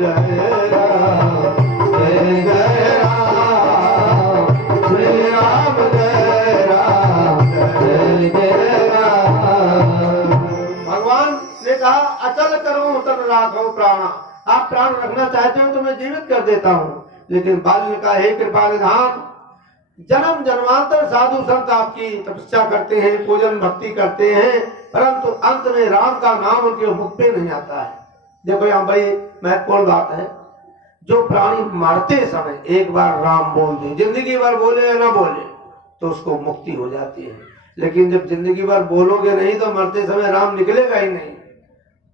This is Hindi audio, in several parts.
जय राम जय जय राम श्री राम जय राम जय जय राम। भगवान ने कहा अचल करो तन राखो प्राणा, आप प्राण रखना चाहते हो तो मैं जीवित कर देता हूँ। लेकिन बाली ने कहा हे कृपाल धाम, जन्म जन्मांतर साधु संत आपकी तपस्या करते हैं, पूजन भक्ति करते हैं, परंतु अंत में राम का नाम उनके मुख पे नहीं आता है। देखो यहाँ बड़ी महत्वपूर्ण बात है, जो प्राणी मरते समय एक बार राम बोल दे, जिंदगी भर बोले या ना बोले तो उसको मुक्ति हो जाती है। लेकिन जब जिंदगी भर बोलोगे नहीं तो मरते समय राम निकलेगा ही नहीं।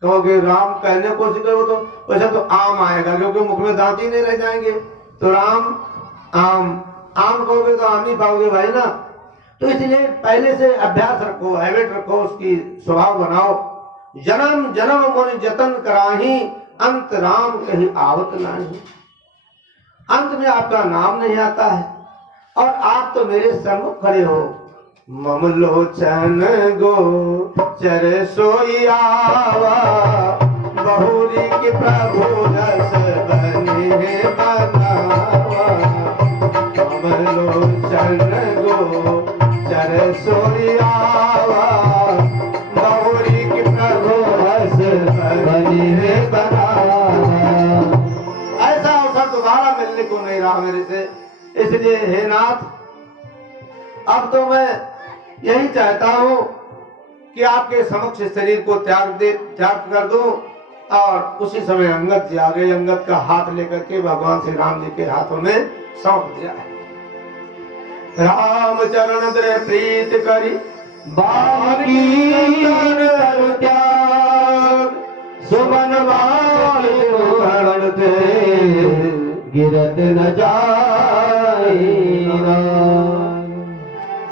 कहोगे राम कहने को करो तो वैसे तो आम आएगा, क्योंकि मुख में दांत ही नहीं रह जाएंगे। तो राम आम, आम कहोगे तो आम नहीं पाओगे भाई ना। तो इसलिए पहले से अभ्यास रखो, हैबिट रखो, उसकी स्वभाव बनाओ। जन्म जन्म मुनि जतन कराही, अंत राम कहीं आवत नहीं। अंत में आपका नाम नहीं आता है और आप तो मेरे सम्मुख खड़े हो। ममलोचन गो चर सोयावा, बहुरी की प्रभु रस बने बनावा। ममलोचन गो चर सोयावा, बहुरी की प्रभु रस बने बनावा। ऐसा अवसर दोबारा मिलने को नहीं रहा मेरे से, इसलिए हे नाथ अब तो मैं यही चाहता हूँ कि आपके समक्ष शरीर को त्याग कर दूं। और उसी समय अंगद जी आ गए, अंगद का हाथ लेकर के भगवान श्री राम जी के हाथों में सौंप दिया है। राम चरण द्र प्रीत करी बाकी त्याग, सुमन बाल गिरत न जाए।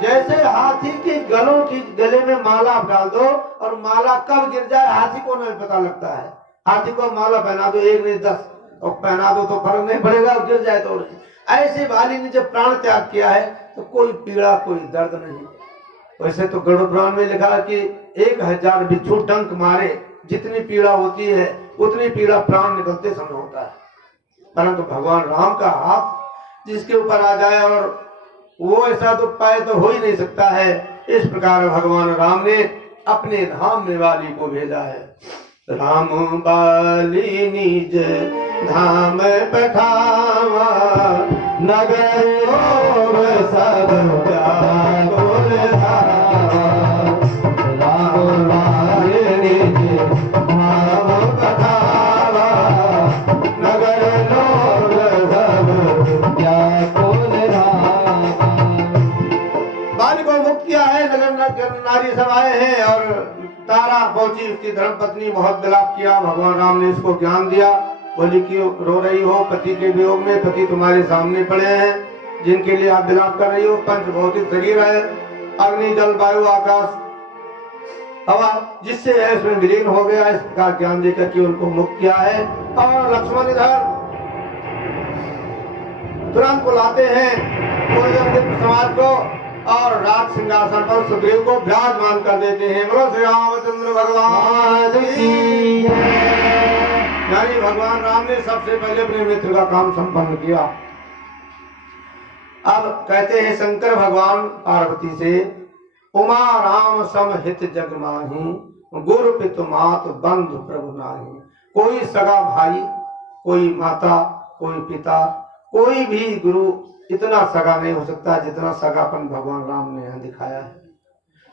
जैसे हाथी के गलों की गले में माला आप डाल दो और माला कब गिर जाए हाथी को नहीं पता लगता है। हाथी को माला पहना दो, 1 नहीं 10 और पहना दो तो फर्क नहीं पड़ेगा, गिर जाए तो नहीं। ऐसे बाली ने जब प्राण त्याग किया है तो कोई पीड़ा कोई दर्द नहीं। वैसे तो गरुड़ पुराण में लिखा कि 1000 बिच्छू डंक मारे, जितनी पीड़ा होती है उतनी पीड़ा प्राण निकलते समय होता है। परंतु भगवान राम का हाथ जिसके ऊपर आ जाए और वो ऐसा दुख पाए तो हो ही नहीं सकता है। इस प्रकार भगवान राम ने अपने धाम में बाली को भेजा है। राम बाली निज धाम पठावा, नगर सब व्याकुल धावा। राम बाली निज धाम पठावा, नगर सब व्याकुल धावा। बाली को मुक्त किया है, नगर नारी सब आए हैं और तारा पहुंची, उसकी धर्मपत्नी बहुत विलाप किया। भगवान राम ने इसको ज्ञान दिया, बोली कि रो रही हो पति के वियोग में, पति तुम्हारे सामने पड़े हैं जिनके लिए आप विलाप कर रही हो। पंच भौतिक शरीर है, अग्नि जल वायु आकाश हवा, जिससे है उसमें विलीन हो गया। इस प्रकार ज्ञान देकर के उनको मुक्त किया है। और लक्ष्मण इधर तुरंत बुलाते हैं समाज को और राज सिंहासन पर सुग्रीव को विराजमान कर देते हैं। बोलो श्री रामचंद्र भगवान की। यानी भगवान राम ने सबसे पहले अपने मित्र का काम संपन्न किया। अब कहते हैं शंकर भगवान पार्वती से, उमा राम सम हित जग माही, गुरु पितु मात बंधु प्रभु नाही। कोई सगा भाई, कोई माता, कोई पिता, कोई भी गुरु इतना सगा नहीं हो सकता जितना सगापन भगवान राम ने यहाँ दिखाया है।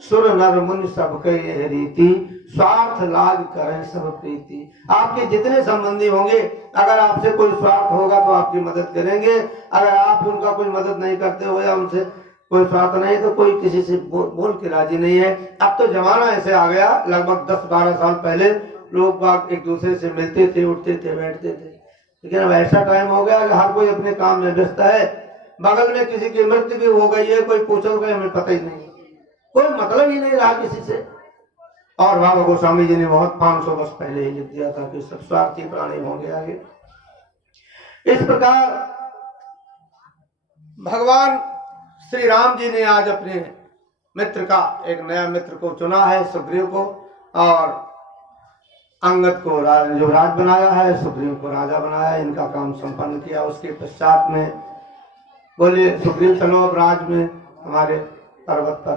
सुर नर मुनि सबके यह रीति, स्वार्थ लाग करें सब प्रीति। आपके जितने संबंधी होंगे, अगर आपसे कोई स्वार्थ होगा तो आपकी मदद करेंगे। अगर आप उनका कोई मदद नहीं करते हो या उनसे कोई स्वार्थ नहीं तो कोई किसी से बोल के राजी नहीं है। अब तो जमाना ऐसे आ गया, लगभग 10-12 साल पहले लोग बाग एक दूसरे से मिलते थे, उठते थे, बैठते थे। लेकिन अब ऐसा टाइम हो गया कि हर कोई अपने काम में व्यस्त है। बगल में किसी की मृत्यु भी हो गई है, कोई पूछोगे हमें पता ही नहीं, कोई मतलब ही नहीं रहा किसी से। और बाबा गोस्वामी जी ने बहुत 500 वर्ष पहले ही लिख दिया था कि सब स्वार्थी प्राणी होंगे आगे। इस प्रकार भगवान श्री राम जी ने आज अपने मित्र का, एक नया मित्र को चुना है, सुग्रीव को। और अंगद को जो राज बनाया है, सुग्रीव को राजा बनाया, इनका काम संपन्न किया। उसके पश्चात में बोले सुग्रीव चलो अब राज में हमारे पर्वत पर।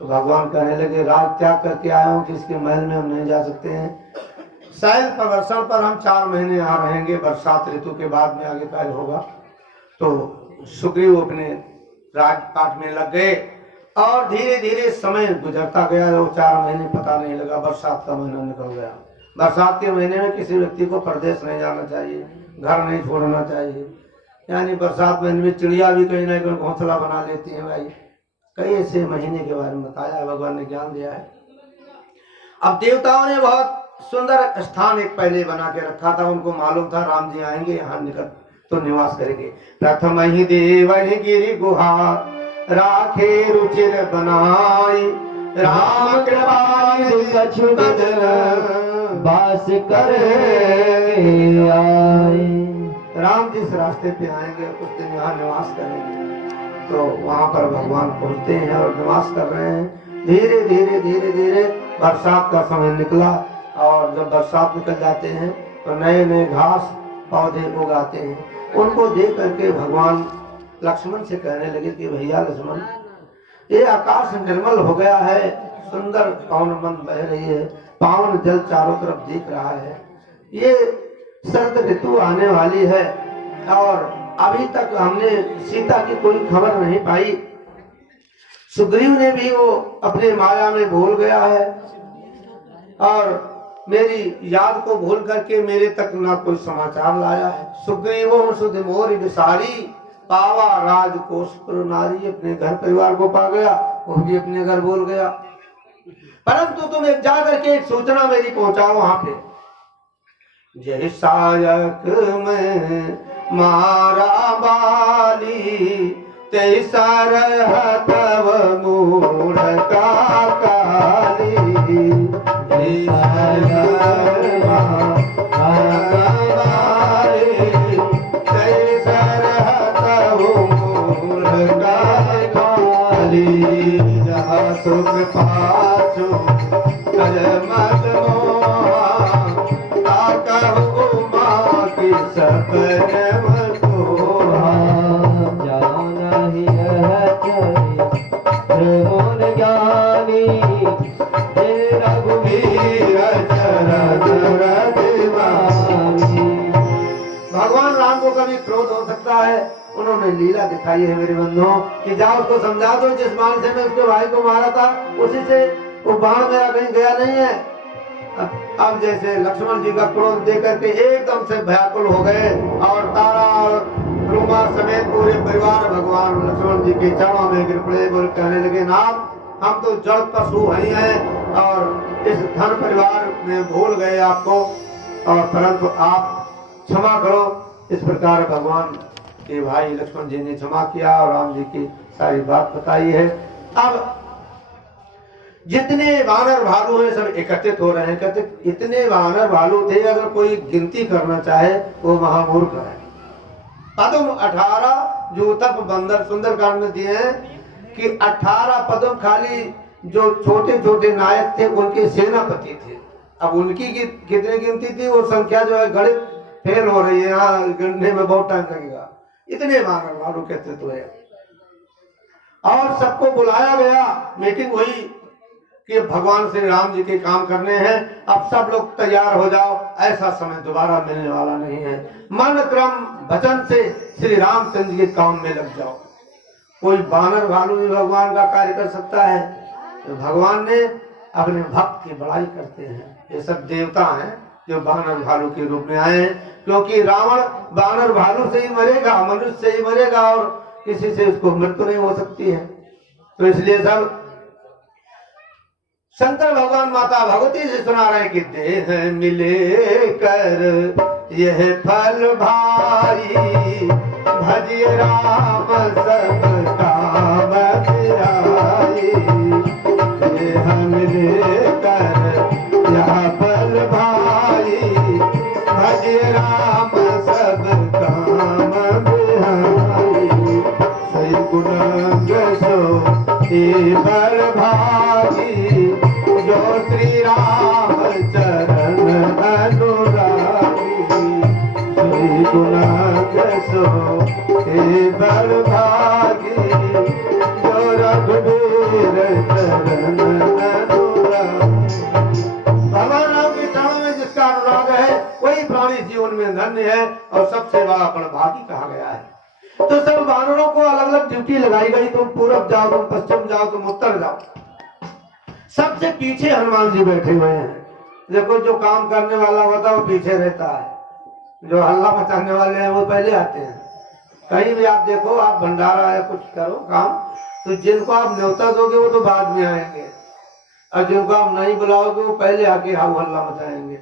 तो भगवान कहने लगे राज त्याग करके आए हो कि इसके महल में हम नहीं जा सकते हैं। शैल प्रवर्षण पर हम 4 महीने यहाँ रहेंगे, बरसात ऋतु के बाद में आगे पहल होगा। तो सुग्रीव अपने राजपाट में लग गए और धीरे धीरे समय गुजरता गया। वो 4 महीने पता नहीं लगा, बरसात का महीना निकल गया। बरसात के महीने में किसी व्यक्ति को परदेश नहीं जाना चाहिए, घर नहीं छोड़ना चाहिए। यानी बरसात महीने में चिड़िया भी कहीं ना कहीं घोंसला बना लेती है भाई। कई ऐसे महीने के बारे में बताया है, भगवान ने ज्ञान दिया है। अब देवताओं ने बहुत सुंदर स्थान एक पहले बना के रखा था। उनको मालूम था राम जी आएंगे, यहाँ निकट तो निवास करेंगे। प्रथम ही देव गिरि गुहा राखे रुचिर बनाई, राम कृपा कछु बदन बास करे आए। राम जिस रास्ते पे आएंगे उस दिन यहाँ निवास करेंगे। तो वहाँ पर भगवान पहुँचते हैं और निवास कर रहे हैं। धीरे धीरे धीरे धीरे बरसात का समय निकला और जब बरसात निकल जाते हैं तो नए नए घास पौधे उगाते हैं। उनको देख करके भगवान लक्ष्मण से कहने लगे कि भैया लक्ष्मण, ये आकाश निर्मल हो गया है, सुंदर पवन बन बह रही है, पावन जल चारों तरफ दिख रहा है, ये शरद ऋतु आने वाली है और अभी तक हमने सीता की कोई खबर नहीं पाई। सुग्रीव ने भी वो अपने माया में भूल गया है और मेरी याद को भूल करके मेरे तक ना कोई समाचार लाया है। सुग्रीव सुध मोर विसारी पावा राजकोषपुर नारी। अपने घर परिवार को पा गया, वो भी अपने घर भूल गया। परंतु तुम एक जा करके एक सूचना मेरी पहुंचाओ वहां पे। जय सायक में मारा बाली ते सरहतव मूढ़ का काली। जय सायक मारा बाली ते सरहतव मूढ़ का काली। जहाँ सुख पाछो कर मत मोहा, कहूँ माँ की सपन मतोहा। जाना ही है त्रिभुवन ज्ञानी, रघुवीर चरण रघुवानी। भगवान राम को कभी क्रोध हो सकता है, उन्होंने लीला दिखाई है मेरे बंधुओं कि जाओ उसको समझा दो जिस बाण से मैं उसके भाई को मारा था उसी से वो बाण मेरा कहीं गया नहीं है। अब जैसे लक्ष्मण जी का क्रोध देकर के एकदम से व्याकुल हो गए और तारा और रुमा समेत पूरे परिवार भगवान लक्ष्मण जी के चरणों में गिर पड़े। बोल कहने लगे नाथ, हम तो जड़ पशु हैं और इस धन परिवार में भूल गए आपको, और परंतु आप क्षमा करो। इस प्रकार भगवान के भाई लक्ष्मण जी ने क्षमा किया और राम जी की सारी बात बताई है। अब जितने वानर भालू हैं सब एकत्रित हो रहे हैं। कहते इतने वानर भालू थे, अगर कोई गिनती करना चाहे वो महामूर्ख है। पद्म 18 जो तप बंदर सुंदरकांड में दिए हैं कि 18 पद्म खाली जो छोटे छोटे नायक थे उनके सेनापति थे। अब उनकी कितनी गिनती थी वो संख्या जो है गणित फेल हो रही है, यहाँ गिनने में बहुत टाइम लगेगा। इतने वानर भालू कहते तो है। और सबको बुलाया गया, मीटिंग हुई कि भगवान श्री राम जी के काम करने हैं, अब सब लोग तैयार हो जाओ, ऐसा समय दोबारा मिलने वाला नहीं है। मन क्रम वचन से श्री रामचंद्र के काम में लग जाओ। कोई बानर भालू भी भगवान का कार्य कर सकता है, तो भगवान ने अपने भक्त की बड़ाई करते हैं। ये सब देवता हैं जो बानर भालू के रूप में आए हैं, क्योंकि रावण बानर भालू से ही मरेगा, मनुष्य से ही मरेगा और किसी से उसको मृत्यु नहीं हो सकती है। तो इसलिए सब शंकर भगवान माता भगवती से सुना रहे कि देह मिले कर यह फल भाई, भजिए राम सब काम आई। देह मिले कर यह फल भाई, भजिए राम सब काम आई। सही गुण सो भागी जो श्री राम चरण सो हे बड़ भागी जो रघुबीर चरण अनुराग। भगवान राम के चरणों में जिसका अनुराग है वही प्राणी जीवन में धन्य है और सबसे बड़ा बड़भागी कहा गया है। तो सब वानरों को अलग अलग ड्यूटी लगाई गई, तुम पूरब जाओ, तुम पश्चिम जाओ, तुम उत्तर जाओ। सबसे पीछे हनुमान जी बैठे हुए हैं। देखो जो काम करने वाला होता है वो पीछे रहता है, जो हल्ला मचाने वाले हैं वो पहले आते हैं। कहीं भी आप देखो, आप भंडारा या कुछ करो काम, तो जिनको आप न्योता दोगे वो तो बाद में आएंगे, और जिनको आप नहीं बुलाओगे वो पहले आके हाउ हल्ला मचाएंगे।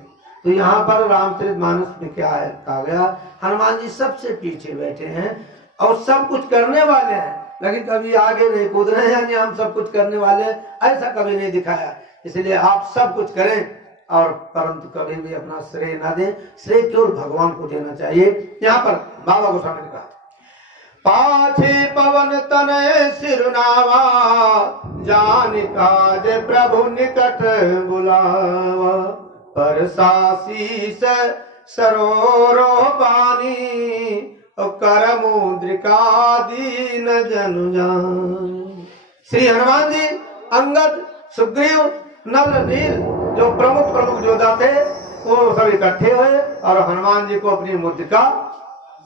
तो यहाँ पर रामचरितमानस में क्या है कहा गया, हनुमान जी सबसे पीछे बैठे हैं और सब कुछ करने वाले हैं, लेकिन कभी आगे नहीं कूद रहे हैं, यानी हम सब कुछ करने वाले हैं ऐसा कभी नहीं दिखाया। इसलिए आप सब कुछ करें और परंतु कभी भी अपना श्रेय ना दें, श्रेय केवल भगवान को देना चाहिए। यहाँ पर बाबा गोस्वामी ने कहा, पाछे पवन तनय सिरनावा जान काज प्रभु निकट बुलावा। परसासीस सरोरो बानी कर मुद्रिका दीन जनु जान। श्री हनुमान जी, अंगद, सुग्रीव, नल, नील जो प्रमुख योद्धा थे वो सब इकट्ठे हुए और हनुमान जी को अपनी मुद्रिका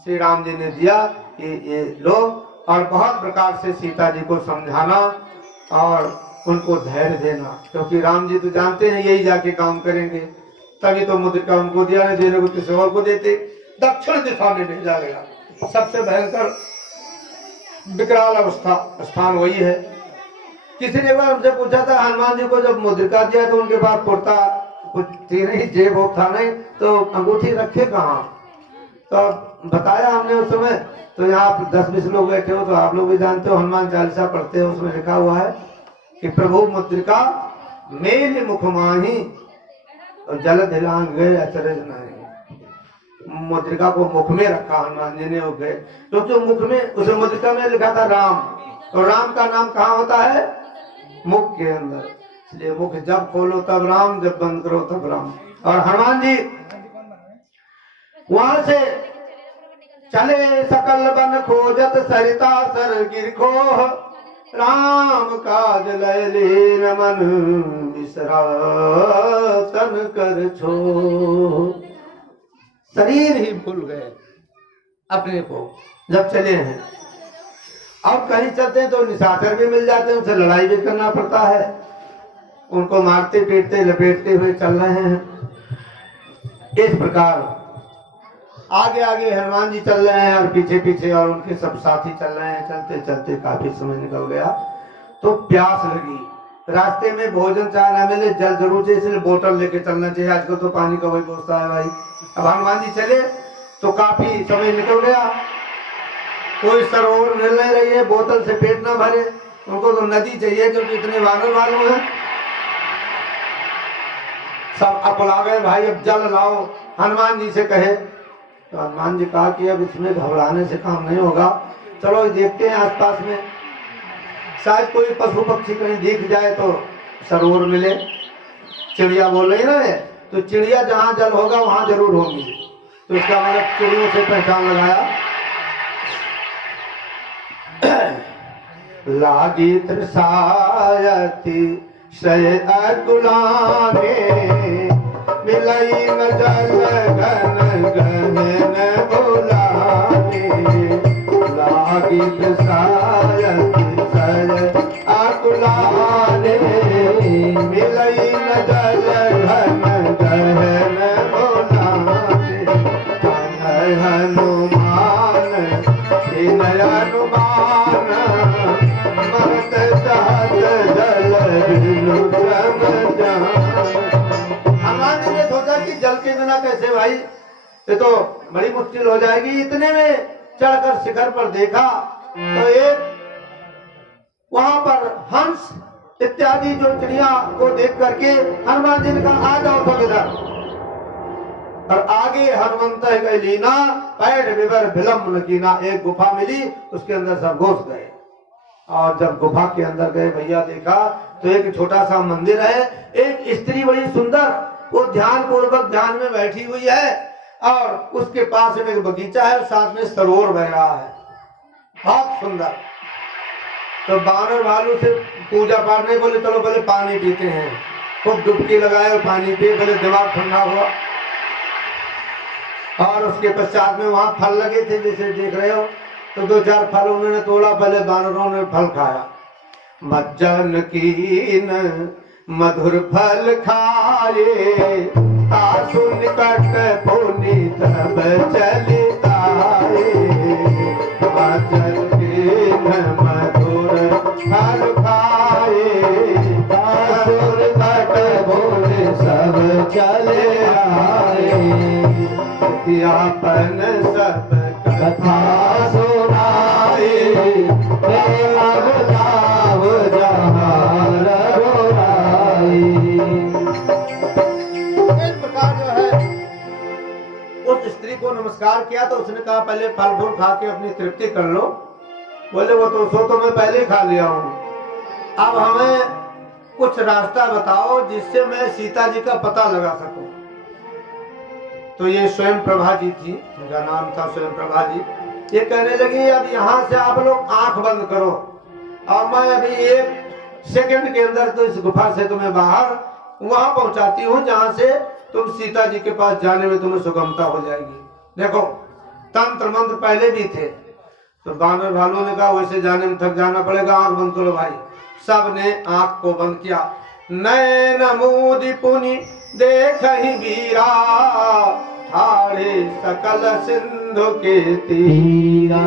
श्री राम जी ने दिया कि ये लो, और बहुत प्रकार से सीता जी को समझाना और उनको धैर्य देना, क्योंकि राम जी तो जानते हैं यही जाके काम करेंगे, तभी तो मुद्रिका उनको दिया, नहीं देने को किसी और को देते। दक्षिण दिशा में भेजा गया, सबसे भयंकर विकराल अवस्था स्थान वही है। किसी ने बार हमसे पूछा था, हनुमान जी को जब मुद्रिका दिया तो उनके पास कुर्ता कुछ थी नहीं, जेब वो था नहीं, तो अंगूठी रखे कहाँ? तो बताया हमने उस समय। तो यहाँ 10-20 लोग बैठे हो, तो आप लोग भी जानते हो, हनुमान चालीसा पढ़ते हो, उसमें लिखा हुआ है कि प्रभु मुद्रिका मेल मुख माही और जल दिलांग गए अचरज नहीं। मुद्रिका को मुख में रखा हनुमान जी ने, हो गए क्योंकि मुख में, उस मुद्रिका में लिखा था राम, और राम का नाम कहाँ होता है? मुख के अंदर। इसलिए मुख जब खोलो तब राम, जब बंद करो तब राम। और हनुमान जी वहां से चले सकल बन खोजत सरिता सर गिरखो। राम काज लय लीन मन बिसरा तन कर छो। शरीर ही भूल गए अपने को जब चले हैं। अब कहीं चलते हैं तो निशाचर भी मिल जाते हैं, उनसे लड़ाई भी करना पड़ता है, उनको मारते पीटते लपेटते हुए चल रहे हैं। इस प्रकार आगे आगे हनुमान जी चल रहे हैं और पीछे पीछे और उनके सब साथी चल रहे हैं। चलते चलते काफी समय निकल गया तो प्यास लगी। रास्ते में भोजन चाहे न मिले, जल जरूर चाहिए, इसलिए बोतल लेके चलना चाहिए। आजकल तो पानी का वही व्यवस्था है भाई। अब हनुमान जी चले तो काफी समय निकल गया, कोई सरोवर मिल नहीं रही है, बोतल से पेट ना भरे, उनको तो नदी चाहिए क्योंकि इतने वानर वालों हैं। सब अपला गए, भाई अब जल लाओ, हनुमान जी से कहे। तो हनुमान जी कहा कि अब इसमें घबराने से काम नहीं होगा, चलो देखते हैं आसपास में, शायद कोई पशु पक्षी कहीं दिख जाए तो सरोवर मिले। चिड़िया बोल रही ना है, तो चिड़िया जहाँ जल होगा वहां जरूर होगी। तो इसका मतलब चिड़ियों से पहचान लगाया। लागी तृषायति शय अकुलाने मिलई न जल घन गहन बुलाने। लागी तृषायति शय अकुलाने मिलई न जल घन गहन बुलाने। हनुमान हनुमान मत चाहत जल बिनु श्रम जान। हनुमान जी ने सोचा कि जल के बिना कैसे भाई, ये तो बड़ी मुश्किल हो जाएगी। इतने में चढ़कर शिखर पर देखा तो एक वहां पर हंस इत्यादि जो चिड़िया को देख करके हनुमान जी ने कहा, आ जाओ सब इधर। और आगे हनुमंत गए लीना पैठ विवर विलम्ब कीना। एक गुफा मिली, उसके अंदर सब घुस गए। और जब गुफा के अंदर गए भैया, देखा तो एक छोटा सा मंदिर है, एक स्त्री बड़ी सुंदर, वो ध्यान पूर्वक ध्यान में बैठी हुई है और उसके पास में एक बगीचा है, साथ में सरोवर बह रहा है, बहुत सुंदर। तो बानर भालू से पूजा पाठ नहीं, बोले चलो पहले पानी पीते हैं। खूब डुबकी लगाए और पानी पिए, पहले दिमाग ठंडा हुआ। और उसके पश्चात में वहां फल लगे थे, जैसे देख रहे हो, तो 2-4 फल उन्होंने तोड़ा, पहले बानरों ने फल खाया। मज्जन की न मधुर फल खाए, तासु निकट पुनि तब चले आए। मज्जन की न मधुर फल खाए, तासु निकट पुनि सब चले आए। अपन सब कथा सुनाए, अब लाभ जहाँ रघुराई। इस प्रकार जो है उस स्त्री को नमस्कार किया, तो उसने कहा पहले फल फूल खा के अपनी तृप्ति कर लो। बोले वो तो सो तो मैं पहले ही खा लिया हूँ, अब हमें कुछ रास्ता बताओ जिससे मैं सीता जी का पता लगा सकूं। तो ये स्वयं प्रभा जी थी, उनका नाम था स्वयं प्रभा जी। ये कहने लगी अब यहाँ से आप लोग आंख बंद करो और मैं अभी 1 सेकंड के अंदर तो इस गुफा से तुम्हें बाहर वहां पहुंचाती हूँ जहां से तुम सीता जी के पास जाने में तुम्हें सुगमता हो जाएगी। देखो तंत्र मंत्र पहले भी थे। तो बानर भालू ने कहा वैसे जाने में थक जाना पड़ेगा, आंख बंद करो भाई। सब ने आंख को बंद किया। नैन मोदी पुनि देख ही वीरा, ठाड़े सकल सिंधु के तीरा।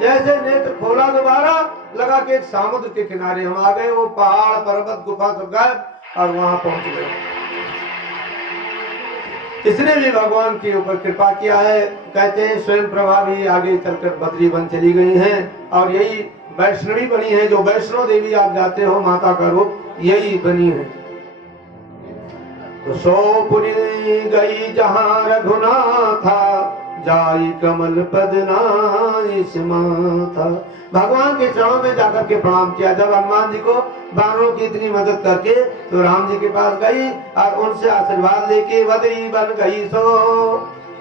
जैसे नेत्र खोला दोबारा, लगा के एक समुद्र के किनारे हम आ गए। वो पहाड़ पर्वत गुफा सब गायब और वहां पहुंच गए। इसने भी भगवान के ऊपर कृपा किया है। कहते हैं स्वयं प्रभा भी आगे चलकर बद्री वन चली गई हैं और यही वैष्णवी बनी है। जो वैष्णो देवी आप जाते हो, माता का रूप यही बनी है। तो सोपुरी गई जहाँ रघुनाथा, जाई कमल पद नाइस माथा। भगवान के चरणों में जाकर के प्रणाम किया। जब हनुमान जी को बानरों की इतनी मदद करके तो राम जी के पास गई और उनसे आशीर्वाद लेके बद्री बन गई। सो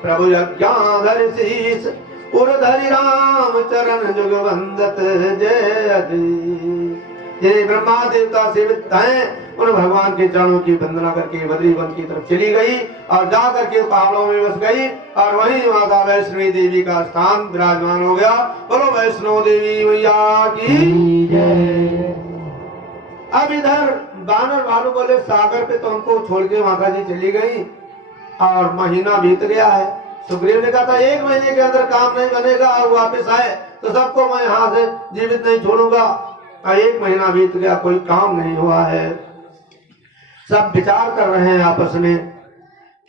प्रभु यज्ञाधर शीस उर्धरि राम चरण जुग वंदत जय अधीश। ये ब्रह्मा देवता सेवित हैं, उन भगवान के चरणों की वंदना करके बद्री वन की तरफ चली गई और जा करके पहाड़ों में बस गई और वहीं माता वैष्णवी देवी का स्थान विराजमान हो गया। बोलो वैष्णो देवी मैया की जय। अब इधर बानर भालू बोले सागर पे तो हमको छोड़ के माता जी चली गई और महीना बीत गया है। सुग्रीव ने कहा था 1 महीने के अंदर काम नहीं बनेगा और वापस आए तो सबको मैं यहाँ से जीवित नहीं छोड़ूंगा। 1 महीना बीत गया, कोई काम नहीं हुआ है। सब विचार कर रहे हैं आपस में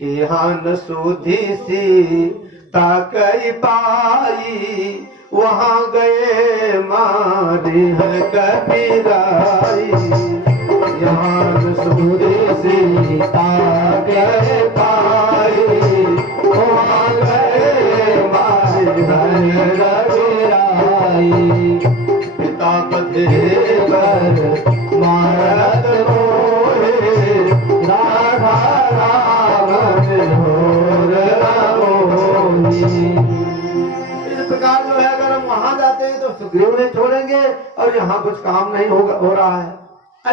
कि यहाँ न सुधी सी ताकई पाई, वहाँ गए मारी है कबीराई। यहाँ न सुधी सी ताकई पाई, वहाँ गए मारी है कबीराई। पिता पथे पर मारत इस प्रकार जो है अगर हम वहां जाते हैं तो सुग्रीव ने छोड़ेंगे और यहाँ कुछ काम नहीं हो रहा है।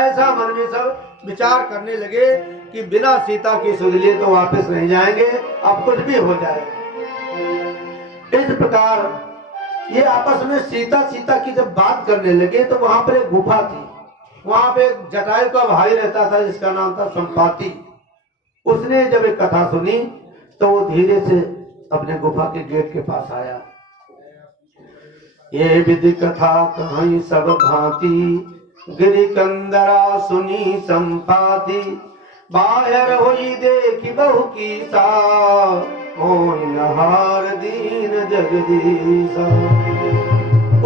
ऐसा मन में सब विचार करने लगे कि बिना सीता की सुध लिए तो वापस नहीं जाएंगे, अब कुछ भी हो जाए। इस प्रकार ये आपस में सीता की जब बात करने लगे तो वहां पर एक गुफा थी। वहां पे जटायु का भाई रहता था जिसका नाम था संपाति। उसने जब एक कथा सुनी तो वो धीरे से अपने गुफा के गेट के पास आया। ये विधि कथा कहीं सब भांति, गिरि कंदरा सुनी संपाति। बाहर हुई देखी बहु की सा, नहार दीन जगदीशा।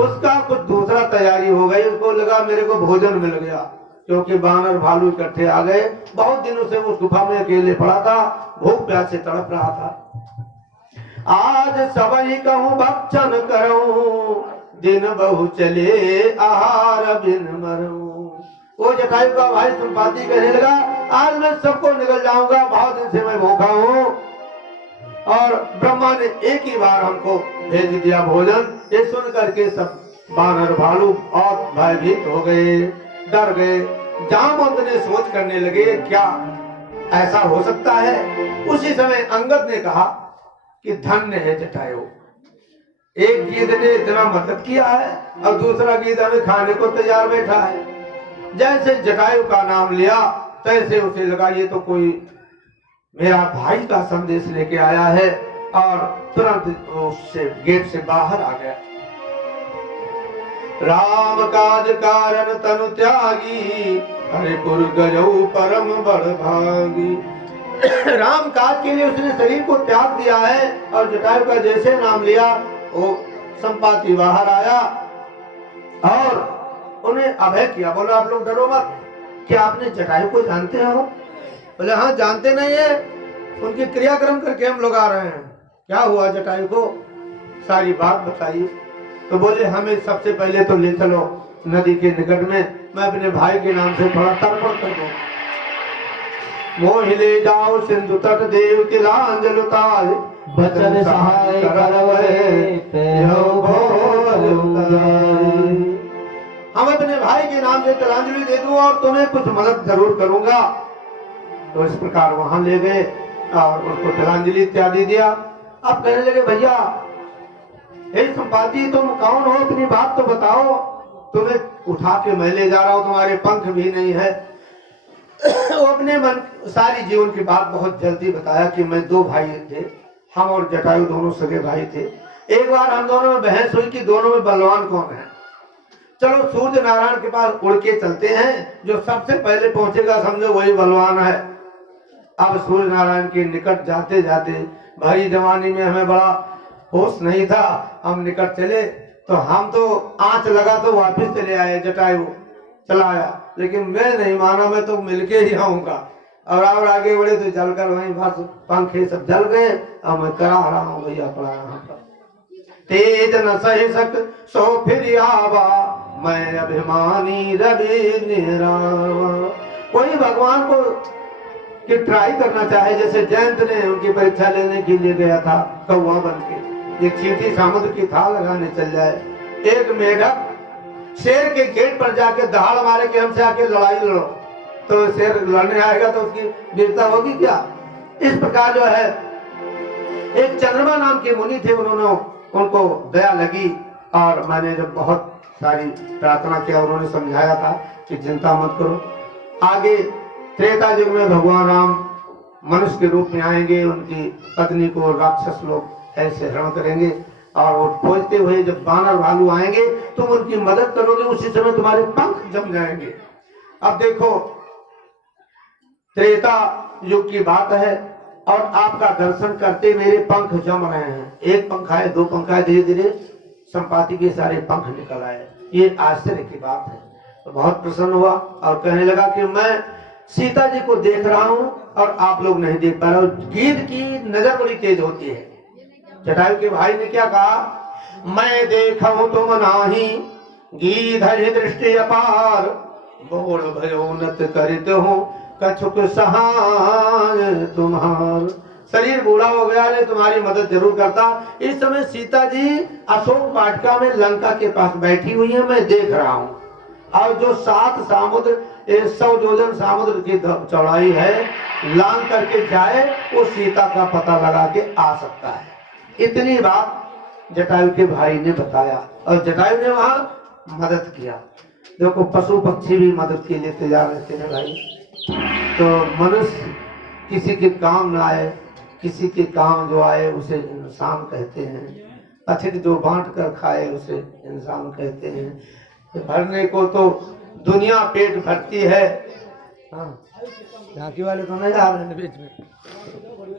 उसका कुछ दूसरा तैयारी हो गई। उसको लगा मेरे को भोजन मिल गया, क्योंकि बानर भालू इकट्ठे आ गए। बहुत दिनों से उस गुफा में अकेले पड़ा था, भूख प्यास से तड़प रहा था। आज सबई कहूँ भक्षण करूं, दिन बहु चले आहार बिन मरूं। वो जटायु का भाई संपाति कहने लगा आज मैं सबको निकल जाऊंगा, बहुत दिन से मैं भूखा हूँ। और ब्रह्मा ने एक ही बार हमको भेज दिया भोजन। ये सुन करके सब बानर भालू और भयभीत हो गए, डर गए। जामवंत ने सोच करने लगे क्या ऐसा हो सकता है। उसी समय अंगद ने कहा कि धन्य है जटायु, एक गीध ने इतना मदद किया है और दूसरा गीध हमें खाने को तैयार बैठा है। जैसे जटायु का नाम लिया तैसे उसे लगा ये तो कोई मेरा भाई का संदेश लेके आया है, और तुरंत उससे गेट से बाहर आ गया। राम काज कारण तनु त्यागी, हरिपुर गयौ परम बड़ भागी। राम काज के लिए उसने शरीर को त्याग दिया है, और जटायु का जैसे नाम लिया वो संपाति बाहर आया और उन्हें अभय किया। बोलो आप लोग डरो मत, क्या आपने जटायु को जानते हो? बोले हाँ जानते नहीं है, उनके क्रियाक्रम करके हम लोग आ रहे हैं। क्या हुआ जटायु को, सारी बात बताइए। तो बोले हमें सबसे पहले तो ले चलो नदी के निकट में, मैं अपने भाई के नाम से थोड़ा तर्पण कर दूं। मोह ले जाओ सिंधु तट देव तिलांजलि उतार, बचन सहाय करवै तेहो घोर उतारे। हम अपने भाई के नाम से तिलांजलि दे दूं और तुम्हें कुछ मदद जरूर करूंगा। तो इस प्रकार वहां ले गए और उसको तिलांजलि इत्यादि दिया। अब कहने लगे भैया हे संपाति तुम कौन हो, अपनी बात तो बताओ, तुम्हें उठा के मैं ले जा रहा हूं, तुम्हारे पंख भी नहीं है। वो अपने मन सारी जीवन की बात बहुत जल्दी बताया कि मैं दो भाई थे, हम और जटायु दोनों सगे भाई थे। एक बार हम दोनों में बहस हुई कि दोनों में बलवान कौन है। चलो सूर्य नारायण के पास उड़ के चलते हैं, जो सबसे पहले पहुंचेगा समझो वही बलवान है। अब सूर्य नारायण के निकट जाते जाते भारी जवानी में हमें बड़ा होश नहीं था, हम निकट चले तो हम तो आंच लगा तो वापस चले आए, जटायु चला आया, लेकिन मैं नहीं माना, मैं तो मिलके ही आऊंगा। और आगे बढ़े तो जलकर वहीं बस पंखे सब जल गए। अब मैं करा रहा हूँ भैया पड़ा यहाँ पर, तेज न सह सक सो फिर आवा, मैं अभिमानी रवि निरावा। कोई भगवान को कि ट्राई करना चाहे, जैसे जयंत ने उनकी परीक्षा लेने के लिए गया था कौवा बन के, एक चींटी समुद्र की थाल लगाने चल जाए, एक मेढक शेर के गेट पर जाके दहाड़ मारे कि हमसे आके लड़ाई लड़ो, तो शेर लड़ने आएगा तो उसकी वीरता होगी क्या। इस प्रकार जो है एक चंद्रमा नाम के मुनि थे, उनको दया लगी और मैंने जब बहुत सारी प्रार्थना किया, उन्होंने समझाया था कि चिंता मत करो। आगे त्रेता युग में भगवान राम मनुष्य के रूप में आएंगे, उनकी पत्नी को राक्षस लोग ऐसे हरण करेंगे और वो खोजते हुए जब बानर भालू आएंगे तुम उनकी मदद करोगे, उसी समय तुम्हारे पंख जम जाएंगे। अब देखो त्रेता युग की बात है और आपका दर्शन करते मेरे पंख जम रहे हैं। एक पंख आए, दो पंख आए, धीरे धीरे संपाति के सारे पंख निकल आए। ये आश्चर्य की बात है। तो बहुत प्रसन्न हुआ और कहने लगा कि मैं सीता जी को देख रहा हूं और आप लोग नहीं देख पा रहे। गीध की नजर बड़ी तेज होती है। जटायु के भाई ने क्या कहा, मैं देखा हूं तुम नाही, गीध है दृष्टि अपार, बोल भयो नत करित हूं, कछुक सहाय तुम्हार। शरीर बूढ़ा हो गया है, तुम्हारी मदद जरूर करता। इस समय सीता जी अशोक वाटिका में लंका के पास बैठी हुई है, मैं देख रहा हूँ। और जो 7 समुद्र 100 योजन समुद्र की चौड़ाई है, लांग करके जाए वो सीता का पता लगा के आ सकता है। इतनी बात जटायु के भाई ने बताया और जटायु ने वहां मदद किया। देखो पशु पक्षी भी मदद के लिए तैयार रहते हैं भाई। तो मनुष्य किसी के काम न आए, किसी के काम जो आए उसे इंसान कहते हैं। अधिक जो बांट कर खाए उसे इंसान कहते हैं। भरने को तो दुनिया पेट भरती है। हाँ, झांकी वाले तो नहीं आ रहे हैं बीच में।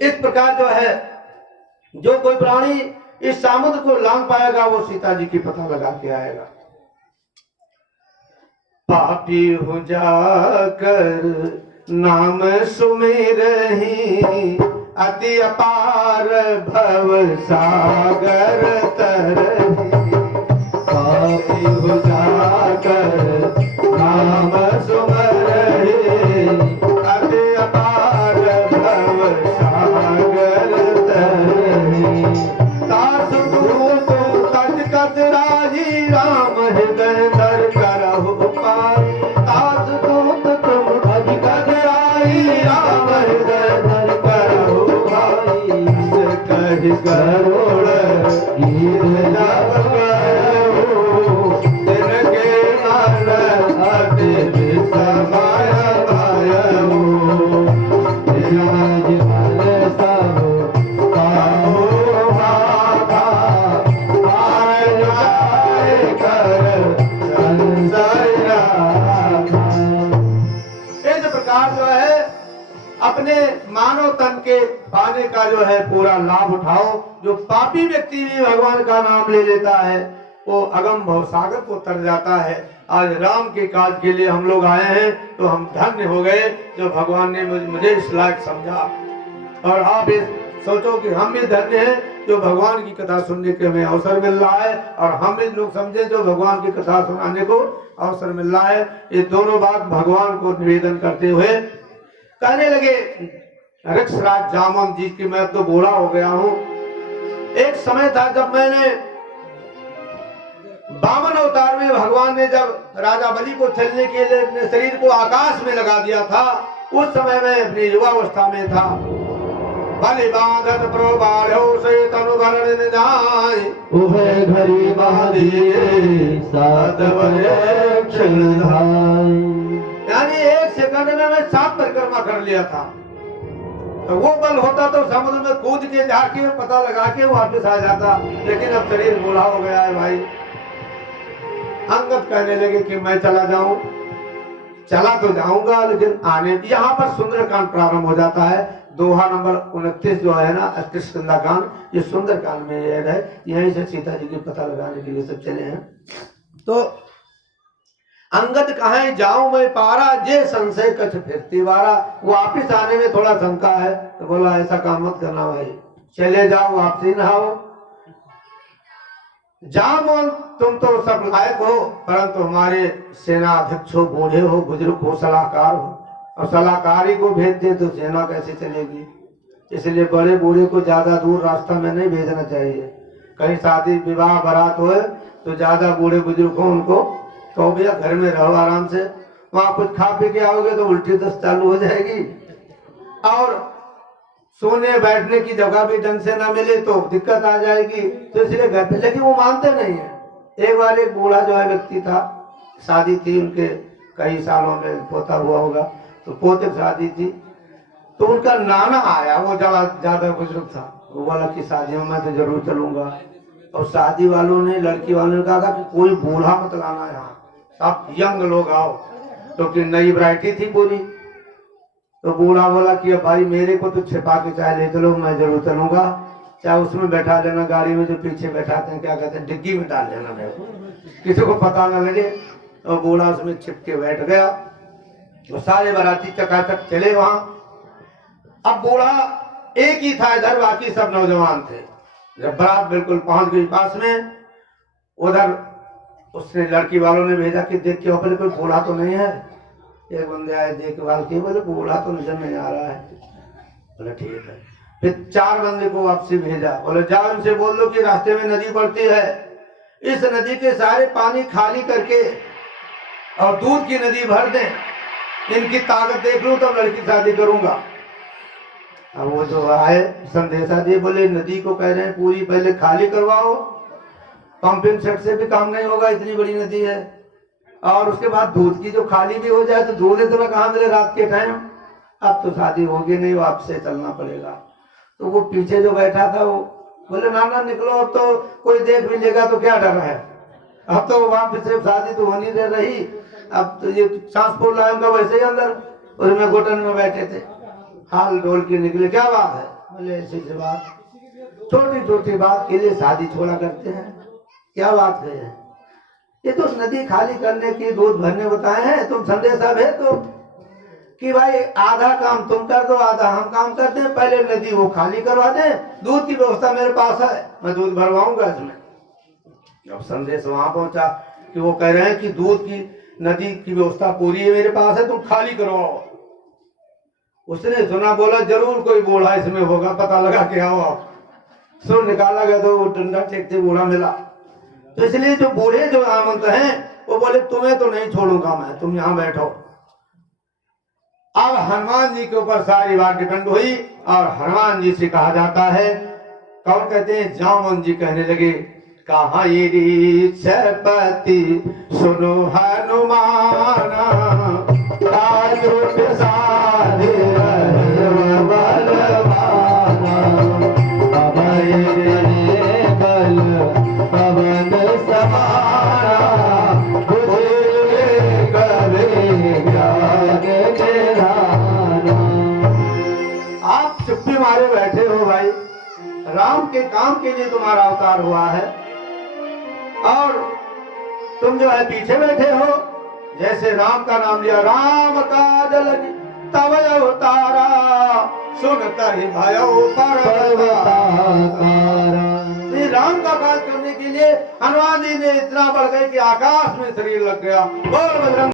इस प्रकार जो है, जो कोई प्राणी इस समुद्र को लांग पाएगा वो सीता जी की पता लगा के आएगा। पापी हो जाकर नाम सुमिरहि, अति अपार भव सागर तरहि। पापी हो जाकर नाम सुमिरहि, अति अपार भव सागर तरहि। गरुड़ जब गयो तिनके मन अति विस्मय भयो। राज मन सब काहू माथा आय जाय कर संशय राखा। इस प्रकार जो है अपने मानव तन के पाने का जो है पूरा लाभ उठाओ। जो पापी व्यक्ति भी भगवान का नाम ले लेता है वो अगम भवसागर को तर जाता है। आज राम के काज के लिए हम लोग आए हैं तो हम धन्य हो गए जो भगवान ने मुझे इस लायक समझा। और आप इस सोचो कि हम भी धन्य हैं जो भगवान की कथा सुनने के हमें अवसर मिल रहा है और हम भी लोग समझे जो भगवान की कथा सुनाने को अवसर मिल रहा है। ये दोनों बात भगवान को निवेदन करते हुए कहने लगे ऋक्षराज जामवंत जी की मैं तो बूढ़ा हो गया हूँ। एक समय था जब मैंने वामन अवतार में भगवान ने जब राजा बलि को छलने के लिए अपने शरीर को आकाश में लगा दिया था उस समय मैं अपनी युवावस्था में था। बलि बांधत प्रोबाढ़ो से तनु भरण न जाय उहे घड़ी बहादिए सात बजे क्षण धाय। यानी एक सेकंड में मैं 7 परिक्रमा कर लिया था। तो वो बल होता तो समुद्र में कूद के जाके पता लगा के वापस आ जाता, लेकिन अब शरीर बूढ़ा हो गया है भाई। अंगद कहने लगे कि मैं चला जाऊं। चला तो जाऊंगा लेकिन आने यहाँ पर सुंदरकांड प्रारंभ हो जाता है। दोहा नंबर 29 जो है ना किष्किंधा कांड, ये सुंदरकांड में ऐड है। यहीं से सीता जी की पता लगाने के लिए सब चले हैं। तो अंगद कहे जाऊं मैं पारा जे संशय कछ फिरती वारा। वापिस आने में थोड़ा शंका है तो बोला ऐसा काम मत करना भाई, चले जाओ वापसी न आओ। जामवंत तुम तो सब लायक हो परंतु हमारे सेना अध्यक्ष हो, बूढ़े हो, बुजुर्ग हो, सलाहकार हो और सलाहकारी को भेज दे तो सेना कैसे चलेगी। इसलिए बड़े बूढ़े को ज्यादा दूर रास्ता में नहीं भेजना चाहिए। कहीं शादी विवाह बारात हो तो ज्यादा बूढ़े बुजुर्ग हो उनको कहो भैया घर में रहो आराम से, वहां कुछ खा पी के आओगे तो उल्टी दस्त चालू हो जाएगी और सोने बैठने की जगह भी ढंग से ना मिले तो दिक्कत आ जाएगी। तो इसलिए घर पे, लेकिन वो मानते नहीं है। एक बार एक बूढ़ा जो है व्यक्ति था, शादी थी उनके कई सालों में पोता हुआ होगा, तो पोते की शादी थी तो उनका नाना आया, वो ज्यादा बुजुर्ग था। वो बोला कि शादी में मैं तो जरूर चलूंगा। और शादी वालों ने, लड़की वालों ने कहा कि कोई बूढ़ा मत लाना यहाँ, सब यंग लोग आओ, क्योंकि तो नई वैरायटी थी पूरी। तो बूढ़ा बोला कि अब भाई मेरे को तो छिपा के चाहे ले चलो, मैं जरूर चलूंगा, चाहे उसमें बैठा लेना, गाड़ी में जो पीछे बैठाते हैं क्या कहते हैं डिग्गी में डाल लेना मेरे को, किसी को पता न लगे। तो बूढ़ा उसमें छिप के बैठ गया। तो सारे बाराती चकाचक चले वहां। अब बूढ़ा एक ही था इधर, बाकी सब नौजवान थे। जब बारात बिल्कुल पहुंच गई पास में, उधर उसने लड़की वालों ने भेजा कि देख के पहले कोई बूढ़ा तो नहीं है। एक बंदे आए देखभाल किए, बोले बूढ़ा तो नजर नहीं आ रहा है। बोले ठीक है। फिर 4 बंदे को वापसी भेजा, बोले जाओ इनसे बोल दो कि रास्ते में नदी पड़ती है, इस नदी के सारे पानी खाली करके और दूध की नदी भर दें, इनकी ताकत देख लूं तब लड़की शादी करूंगा। अब वो जो आए संदेशा दिए, बोले नदी को कह रहे हैं पूरी पहले खाली करवाओ, पंपिंग सेट से भी काम नहीं होगा, इतनी बड़ी नदी है। और उसके बाद दूध की जो खाली भी हो जाए तो दूध इतना कहाँ मिले रात के टाइम। अब तो शादी होगी नहीं, वापस से चलना पड़ेगा। तो वो पीछे जो बैठा था वो बोले नाना निकलो, अब तो कोई देख भी लेगा तो क्या डर है, अब तो वहां पे सिर्फ शादी तो होनी रह रही। अब तो ये सांस फूल रहा है वैसे ही अंदर, उसमें घुटन में बैठे थे, हाल डोल के निकले। क्या बात है? बोले ऐसी सी बात, छोटी छोटी बात के लिए शादी छोड़ा करते हैं, क्या बात है? ये तो नदी खाली करने की, दूध भरने बताए हैं, तुम संदेशा भेज दो कि भाई आधा काम तुम कर दो, आधा हम काम करते हैं, पहले नदी वो खाली करवा दे, दूध की व्यवस्था मेरे पास है, मैं दूध भरवाऊंगा इसमें। अब संदेश वहां पहुंचा कि वो कह रहे हैं कि दूध की नदी की व्यवस्था पूरी है मेरे पास है, तुम खाली करवाओ। उसने सुना, बोला जरूर कोई बूढ़ा इसमें होगा, पता लगा के आओ आप। सुन निकाला गया तो वो डंडा टेकते बूढ़ा मिला। तो इसलिए जो बूढ़े जो आमंत हैं वो बोले तुम्हें तो नहीं छोड़ूंगा मैं, तुम यहाँ बैठो। अब हनुमान जी के ऊपर सारी बात डिपेंड हुई और हनुमान जी से कहा जाता है कौन कहते हैं? जामवन जी कहने लगे, कहाँ ये रीछपति सुनो हनुमान, राजू प्रसाद रहे बलवाना, अभय रे बल पवन समाना, बुझे करे ज्ञान निधाना। आप चुप्पी मारे बैठे हो भाई, राम के काम के लिए तुम्हारा अवतार हुआ है और तुम जो है पीछे बैठे हो। जैसे राम का नाम लिया, राम काज लगी तब अवतारा, सुनता ही भयो पर्वताकारा। ये राम का काज करने के लिए हनुमान जी ने इतना बढ़ गए कि आकाश में शरीर लग गया। बोल बजरंग